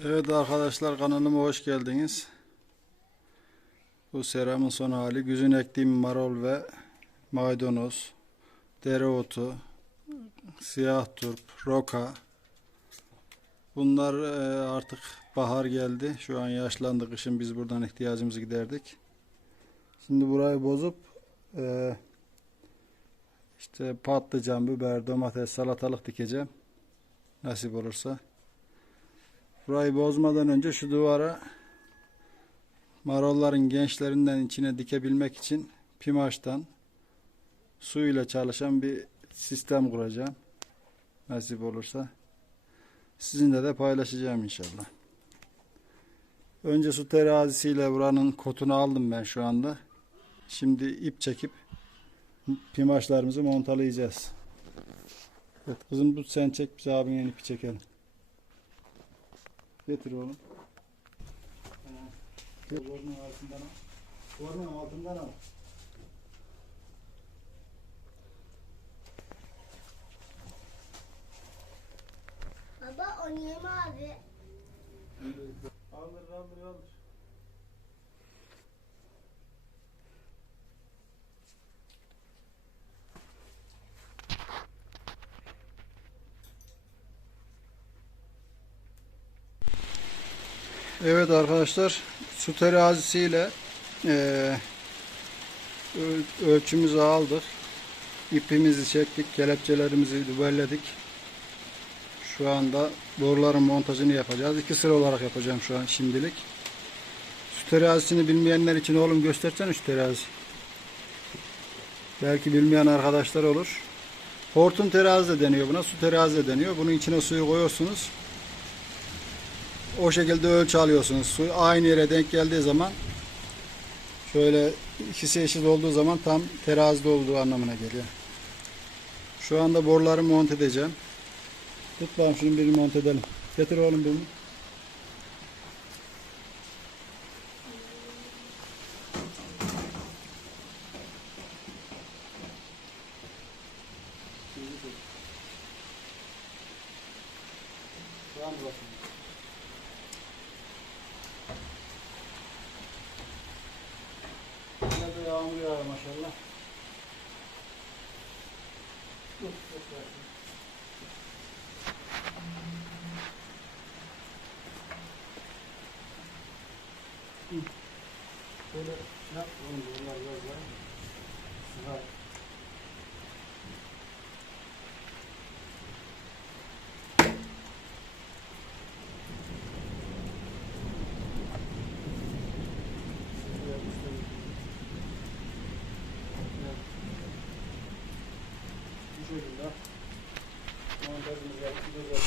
Evet arkadaşlar kanalıma hoş geldiniz. Bu seramın son hali. Güzün ektiğim marul ve maydanoz, dereotu, siyah turp, roka. Bunlar e, artık bahar geldi. Şu an yaşlandı. Kışın biz buradan ihtiyacımızı giderdik. Şimdi burayı bozup e, işte patlıcan, biber, domates, salatalık dikeceğim. Nasip olursa. Burayı bozmadan önce şu duvara marolların gençlerinden içine dikebilmek için pimaştan suyla çalışan bir sistem kuracağım. Nasip olursa. Sizinle de paylaşacağım inşallah. Önce su terazisiyle buranın kotunu aldım ben şu anda. Şimdi ip çekip pimaşlarımızı montalayacağız. Evet kızım tut sen çek biz abinin ipi çekelim. Getir oğlum. Getir. Borunun altından al. Borunun altından al. Baba o niye mavi? Aldır aldır aldır. Evet arkadaşlar su terazisiyle öl- ölçümüzü aldık. İpimizi çektik, kelepçelerimizi dübelledik. Şu anda boruların montajını yapacağız. İki sıra olarak yapacağım şu an şimdilik. Su terazisini bilmeyenler için oğlum göstersene şu terazi. Belki bilmeyen arkadaşlar olur. Hortum terazi de deniyor buna. Su terazi de deniyor. Bunun içine suyu koyuyorsunuz. O şekilde ölçü alıyorsunuz. Su aynı yere denk geldiği zaman şöyle ikisi eşit olduğu zaman tam terazide olduğu anlamına geliyor. Şu anda boruları monte edeceğim. Tut şunu birini monte edelim. Getir oğlum birini. Yağmur yağıyor maşallah. Tut, tut bakayım. Böyle yap oğlum bunlar biraz daha. Sıra. Yap işte. Yap. Bu şekilde montajımızı yaptık. Güzel.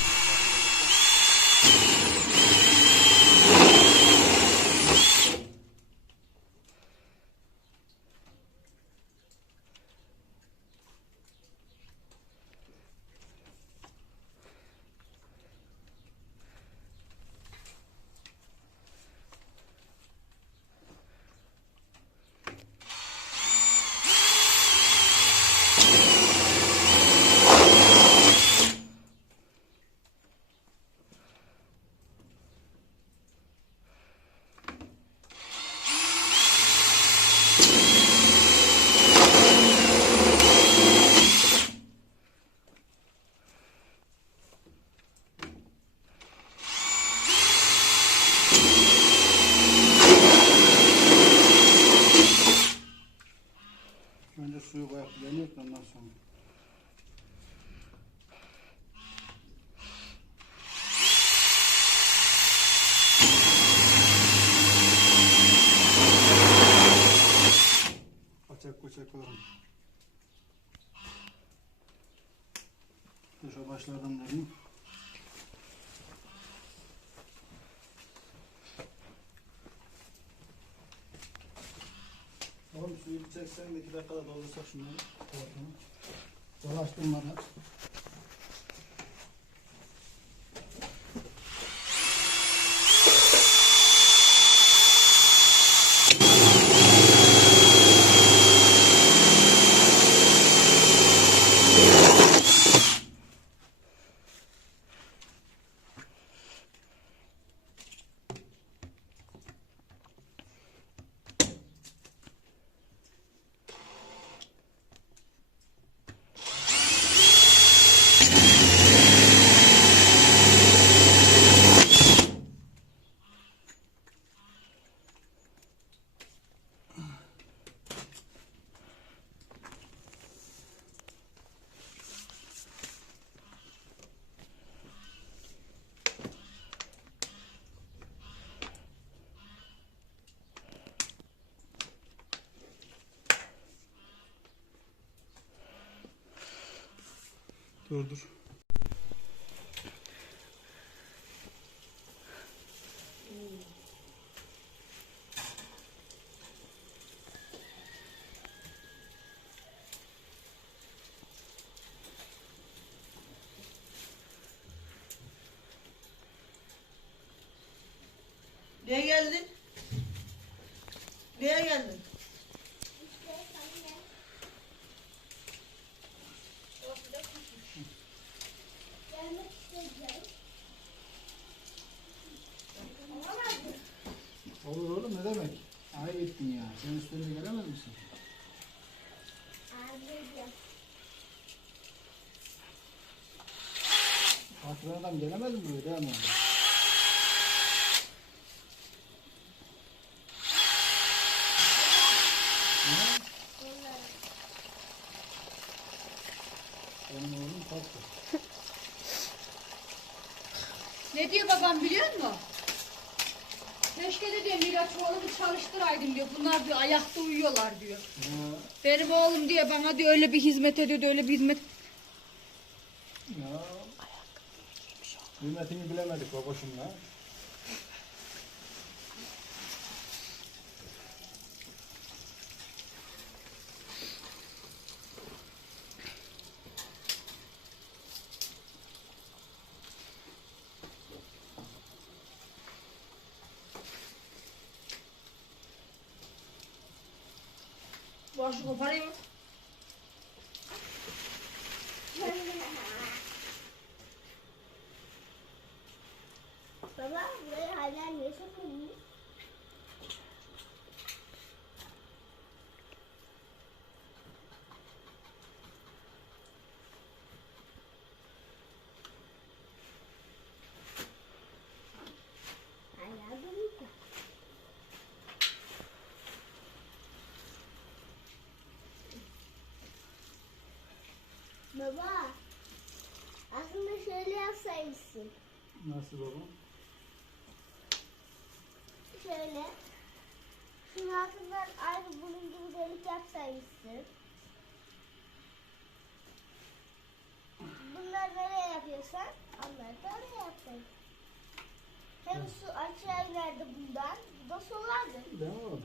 Önce suyu koyup deniyor ondan sonra. Kaçak kaçak koyalım. Dur şu başlardan vereyim. Oğlum suyu bir çeksen de iki dakikada doldursak şunları. Hortumu. Dolaştırmadan. Dur dur. Niye geldin? Niye geldin? Gelmek isteyeceğim. Olur oğlum ne demek? Ay ettin ya. Sen üstlerine gelemez misin? Haklı adam gelemez mi böyle mi? Benim oğlum tatlı. Ne diyor babam biliyor musun? Keşke de diyor Miraç oğlumu çalıştıraydım diyor. Bunlar diyor ayakta uyuyorlar diyor. Ya, Benim oğlum diyor bana diyor öyle bir hizmet ediyor öyle bir hizmet. ya. Kıymetini bilemedik Je comprends les. Yapsaymışsın. Nasıl baba? Şöyle. Şunun altından aynı bunun gibi delik yapsaymışsın. Bunlar nereye yapıyorsan onları da oraya yapsaydın. Hem su aşağı inerdi bundan, bu da solardı. Değil mi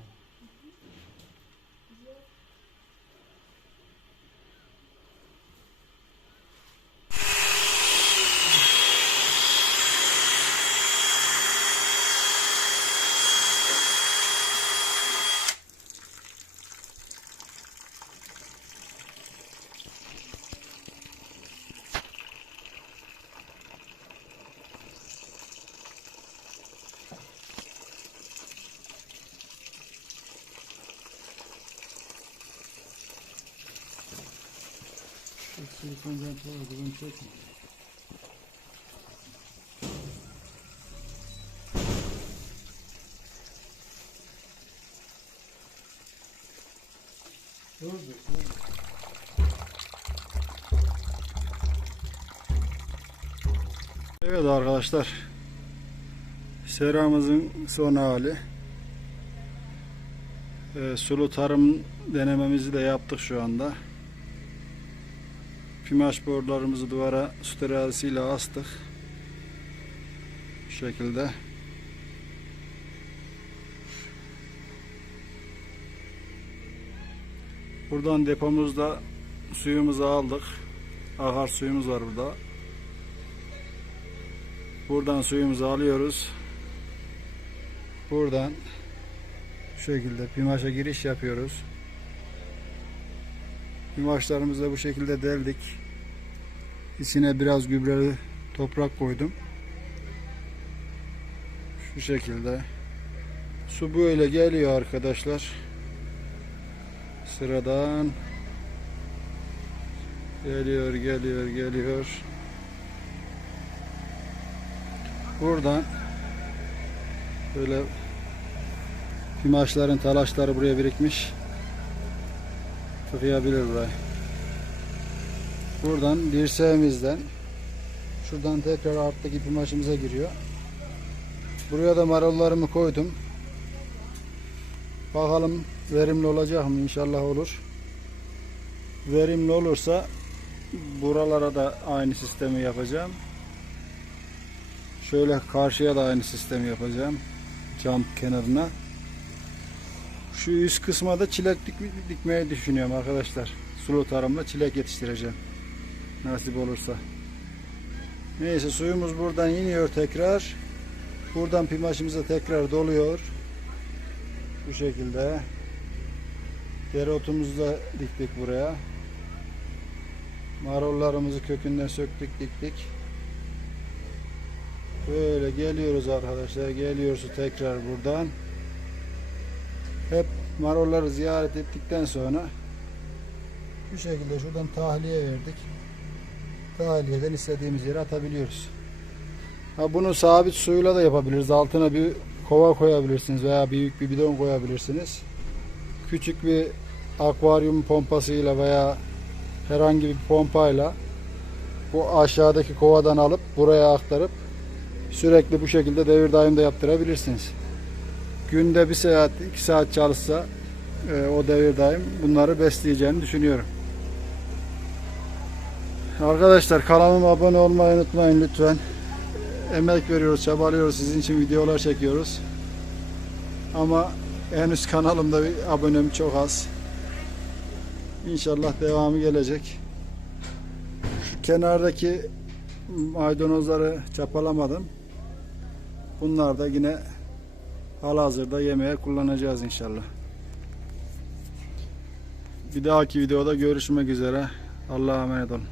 Evet arkadaşlar. Seramızın son hali. Ee, sulu tarım denememizi de yaptık şu anda. Pimaş borularımızı duvara su terazisiyle astık. Bu şekilde. Buradan depomuzda suyumuzu aldık. Akar suyumuz var burada. Buradan suyumuzu alıyoruz. Buradan şu şekilde pimaşa giriş yapıyoruz. Pimaşlarımızı da bu şekilde deldik. İçine biraz gübreli toprak koydum. Şu şekilde. Su böyle geliyor arkadaşlar. Sıradan geliyor, geliyor, geliyor. Buradan böyle pimaşların talaşları buraya birikmiş. Tıkayabilir buraya. Buradan dirseğimizden şuradan tekrar alttaki pimaşımıza giriyor. Buraya da marullarımı koydum. Bakalım verimli olacak mı? İnşallah olur. Verimli olursa buralara da aynı sistemi yapacağım. Şöyle karşıya da aynı sistemi yapacağım. Cam kenarına. Şu üst kısma da çilek dik- dikmeyi düşünüyorum arkadaşlar. Sulu tarımla çilek yetiştireceğim. Nasip olursa. Neyse suyumuz buradan iniyor tekrar. Buradan pimaşımıza tekrar doluyor. Bu şekilde. Dereotumuzu da diktik buraya. Marullarımızı kökünden söktük diktik. Böyle geliyoruz arkadaşlar. Geliyor su tekrar buradan. Hep marulları ziyaret ettikten sonra bu şekilde şuradan tahliye verdik. Tahliyeden istediğimiz yere atabiliyoruz. Ha bunu sabit suyla da yapabiliriz. Altına bir kova koyabilirsiniz veya büyük bir bidon koyabilirsiniz. Küçük bir akvaryum pompasıyla veya herhangi bir pompayla bu aşağıdaki kovadan alıp buraya aktarıp sürekli bu şekilde devir daim de yaptırabilirsiniz. Günde bir saat, iki saat çalışsa e, o devir daim bunları besleyeceğini düşünüyorum. Arkadaşlar kanalıma abone olmayı unutmayın lütfen. Emek veriyoruz, çabalıyoruz. Sizin için videolar çekiyoruz. Ama henüz kanalımda bir abonem çok az. İnşallah devamı gelecek. Kenardaki maydanozları çapalamadım. Bunlar da yine halihazırda yemeğe kullanacağız inşallah. Bir dahaki videoda görüşmek üzere. Allah'a emanet olun.